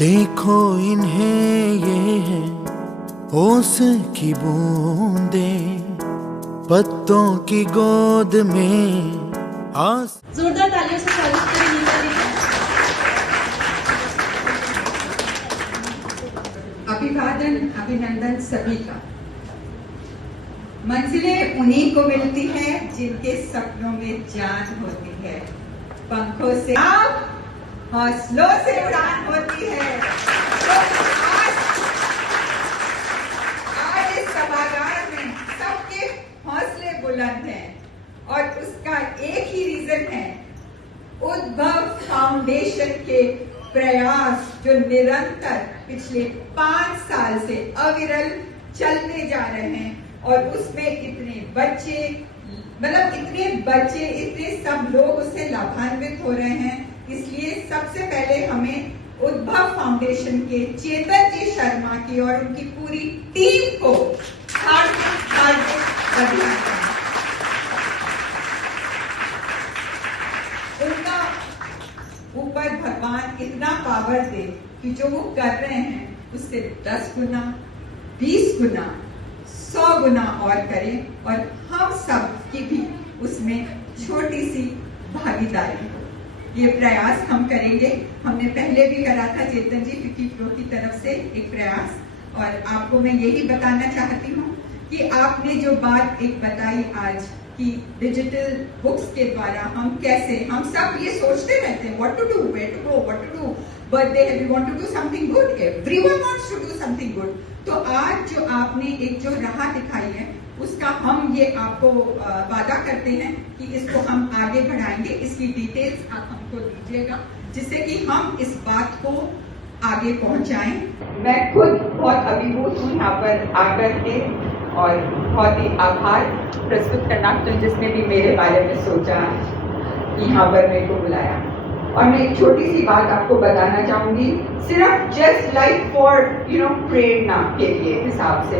देखो इन्हें ये है ओस की बूंदे पत्तों की गोद में आस। जोरदार तालियों से स्वागत करेंगे। अभिवादन अभिनंदन सभी का। मंजिलें उन्हीं को मिलती है जिनके सपनों में जान होती है। पंखों से आप, हौसलों से उड़ान होती है। तो आज इस सभागार में सबके हौसले बुलंद हैं और उसका एक ही रीजन है, उद्भव फाउंडेशन के प्रयास जो निरंतर पिछले 5 साल से अविरल चलते जा रहे हैं और उसमें इतने बच्चे इतने सब लोग उससे लाभान्वित हो रहे हैं। इसलिए सबसे पहले हमें उद्भव फाउंडेशन के चेतन जी शर्मा की और उनकी पूरी टीम को हार्दिक बधाई। उनका ऊपर भगवान इतना पावर दे कि जो वो कर रहे हैं उससे 10 गुना, 20 गुना, 100 गुना और करें और हम सब की भी उसमें छोटी सी भागीदारी हो। ये प्रयास हम करेंगे। हमने पहले भी करा था चेतन जी विकी फ्लो की तरफ से एक प्रयास, और आपको मैं यही बताना चाहती हूँ कि आपने जो बात एक बताई आज कि डिजिटल बुक्स के द्वारा हम सब ये सोचते रहते हैं what to do, where to go, what to do, birthday है, we want to do something good, everyone wants to do something good. तो आज जो आपने एक जो राह दिखाई है उसका हम ये आपको वादा करते हैं कि इसको हम आगे बढ़ाएंगे। इसकी डिटेल्स आप हमको दीजिएगा जिससे कि हम इस बात को आगे पहुंचाएं। मैं खुद बहुत अभिभूत हूँ यहाँ पर आकर के और बहुत ही आभार प्रस्तुत करना तो जिसने भी मेरे बारे में सोचा कि यहाँ पर मेरे को बुलाया। और मैं एक छोटी सी बात आपको बताना चाहूंगी, सिर्फ जस्ट लाइक फॉर प्रेरणा के लिए हिसाब से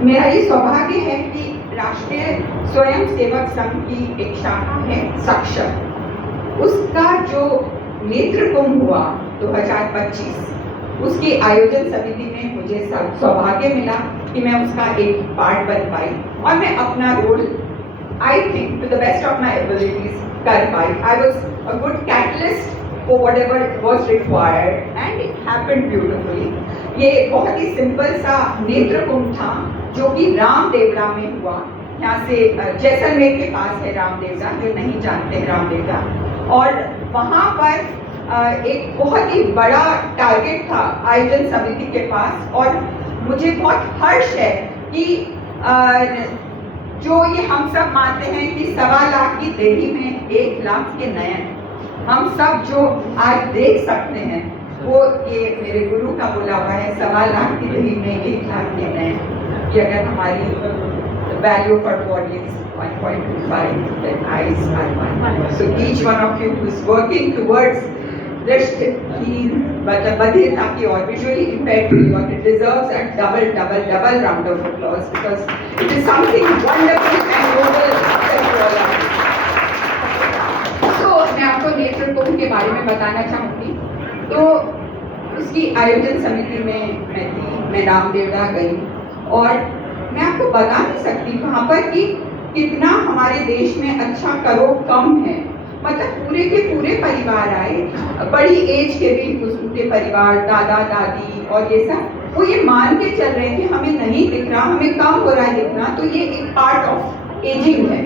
मेरा ये सौभाग्य है कि राष्ट्रीय स्वयं सेवक संघ की एक शाखा है सक्षम, उसका जो नेत्र कुंभ हुआ 2025 उसकी आयोजन समिति में मुझे सौभाग्य मिला कि मैं उसका एक पार्ट बन पाई और मैं अपना role I think to the best of my abilities कर पाई। I was a good catalyst for whatever was required and it happened beautifully। ये बहुत ही सिंपल सा नेत्र कुंभ था जो कि रामदेवरा में हुआ। यहाँ से जैसलमेर के पास है रामदेवरा, जो नहीं जानते रामदेवरा, और वहाँ पर एक बहुत ही बड़ा टारगेट था आयोजन समिति के पास। और मुझे बहुत हर्ष है कि जो ये हम सब मानते हैं कि 1.25 लाख की देरी में 1 लाख के नयन, हम सब जो आज देख सकते हैं वो ये मेरे गुरु का बोला हुआ है, 1.25 लाख की देरी में 1 लाख के नयन। कि अगर हमारी value for body is 1.25 then eyes are 1। So each one of you who is working towards बधिरता की और visually impaired people, it deserves a double round of applause because it is something wonderful and noble that you all are doing। तो मैं आपको नेत्र कुंभ के बारे में बताना चाहूँगी। तो उसकी आयोजन समिति में मैं थी, मैं रामदेवरा गई और मैं आपको बता नहीं सकती वहाँ पर कि कितना हमारे देश में अच्छा करो कम है। मतलब पूरे के पूरे परिवार आए, बड़ी एज के भी उनके परिवार, दादा दादी और ये सब, वो ये मान के चल रहे थे हमें नहीं दिख रहा, हमें कम हो रहा है दिखना, तो ये एक पार्ट ऑफ एजिंग है।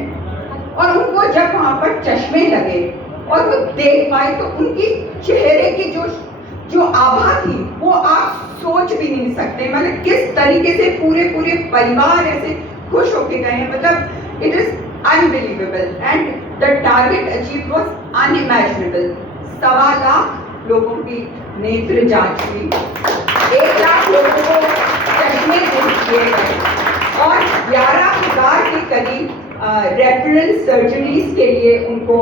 और उनको जब वहाँ पर चश्मे लगे और वो देख पाए तो उनकी चेहरे की जो आभा थी वो आप सोच भी नहीं सकते। मतलब किस तरीके से पूरे परिवार ऐसे खुश होके गए हैं, मतलब it is unbelievable and the target achieve was unimaginable. 1.25 lakh लोगों की नेत्र जांच हुई, 1 लाख लोगों को चश्मे दिए गए और 11,000 के करीब रेफरल सर्जरीज के लिए उनको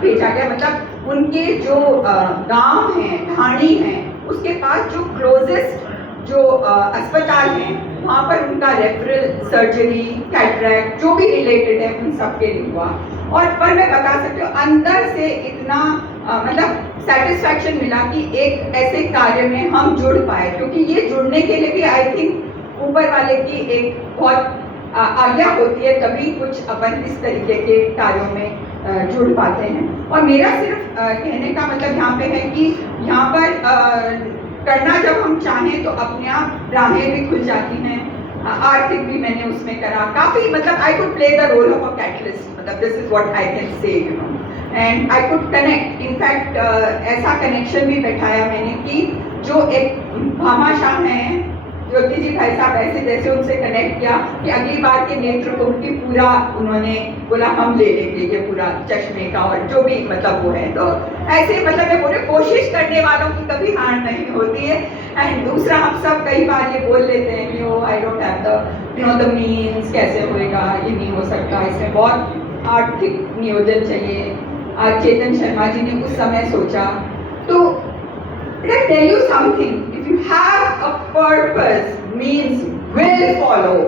भेजा गया। मतलब उनके जो गांव हैं, ढाणी हैं, उसके पास जो क्लोजेस्ट जो अस्पताल हैं वहाँ पर उनका रेफरल सर्जरी, कैटरैक्ट जो भी रिलेटेड है उन सब के लिए हुआ। और पर मैं बता सकती हूँ अंदर से इतना मतलब सेटिस्फैक्शन मिला कि एक ऐसे कार्य में हम जुड़ पाए, क्योंकि ये जुड़ने के लिए भी आई थिंक ऊपर वाले की एक बहुत आज्ञा होती है, तभी कुछ अपन इस तरीके के कार्यों में जुड़ पाते हैं। और मेरा सिर्फ कहने का मतलब यहाँ पे है कि यहाँ पर करना जब हम चाहें तो अपने आप राहें भी खुल जाती हैं। आर्थिक भी मैंने उसमें करा काफ़ी, मतलब I could play the role of a catalyst, मतलब this is what I can say, you know, and I could connect. In fact ऐसा कनेक्शन भी बैठाया मैंने कि जो एक भामाशाह हैं ज्योति जी भाई साहब, ऐसे जैसे उनसे कनेक्ट किया कि अगली बार के नेत्र कुंभ की पूरा उन्होंने बोला हम ले लेंगे ये पूरा चश्मे का और जो भी मतलब वो है। तो ऐसे मतलब मैं बोले कोशिश करने वालों की कभी हार नहीं होती है। एंड दूसरा, हम सब कई बार ये बोल लेते हैं कि oh I don't have the means, कैसे होएगा, ये नहीं हो सकता, इसमें बहुत आर्थिक नियोजन चाहिए। आज चेतन शर्मा जी ने उस समय सोचा, तो let me tell you something, if you have a purpose, means will follow।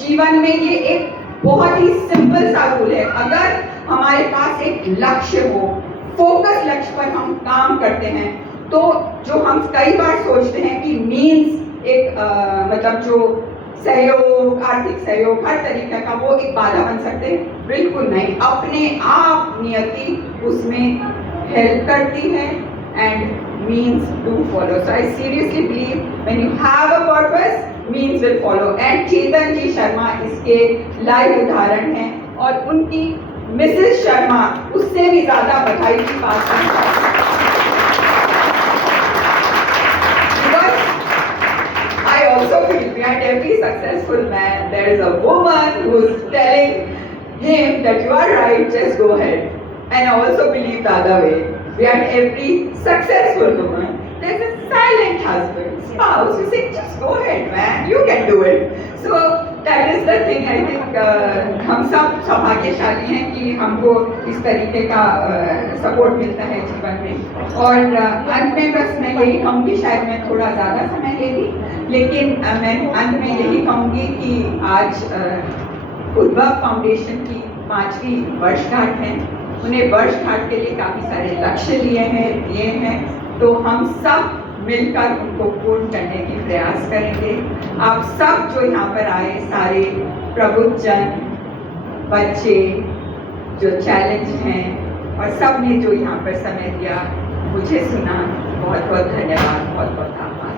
जीवन में ये एक बहुत ही सिंपल सा रूल है, अगर हमारे पास एक लक्ष्य हो, फोकस लक्ष्य पर हम काम करते हैं, तो जो हम कई बार सोचते हैं कि मीन्स एक मतलब जो सहयोग, आर्थिक सहयोग हर तरीके का, वो एक बाधा बन सकते हैं, बिल्कुल नहीं। अपने आप नियति उसमें हेल्प करती है and means do follow. So I seriously believe when you have a purpose, means will follow. And चेतन जी शर्मा इसके लाइव उदाहरण हैं, और उनकी मिसेस शर्मा उससे भी ज्यादा बधाई की बात है। Because I also feel behind every successful man there is a woman who is telling him that you are right, just go ahead. And I also believe the other way. Behind every successful woman, there's a silent husband, spouse, who says, just go ahead, man, you can do it. So that is the thing, I think हम सब सौभाग्यशाली हैं कि हमको इस तरीके का support मिलता है जीवन में। और अंत में बस मैं यही कहूँगी, शायद मैं थोड़ा ज़्यादा समय ले ली, लेकिन मैं अंत में यही कहूँगी कि आज उद्भव फाउंडेशन की 5वीं वर्षगांठ है। उन्हें वर्षगांठ के लिए काफ़ी सारे लक्ष्य लिए हैं, तो हम सब मिलकर उनको पूर्ण करने की प्रयास करेंगे। आप सब जो यहाँ पर आए, सारे प्रबुद्ध जन, बच्चे जो चैलेंज हैं, और सब ने जो यहाँ पर समय दिया, मुझे सुना, बहुत बहुत धन्यवाद, बहुत बहुत आभार।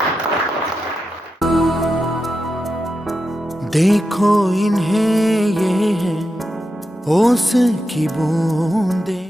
देखो इन्हें, ये है ओस की बूंदे।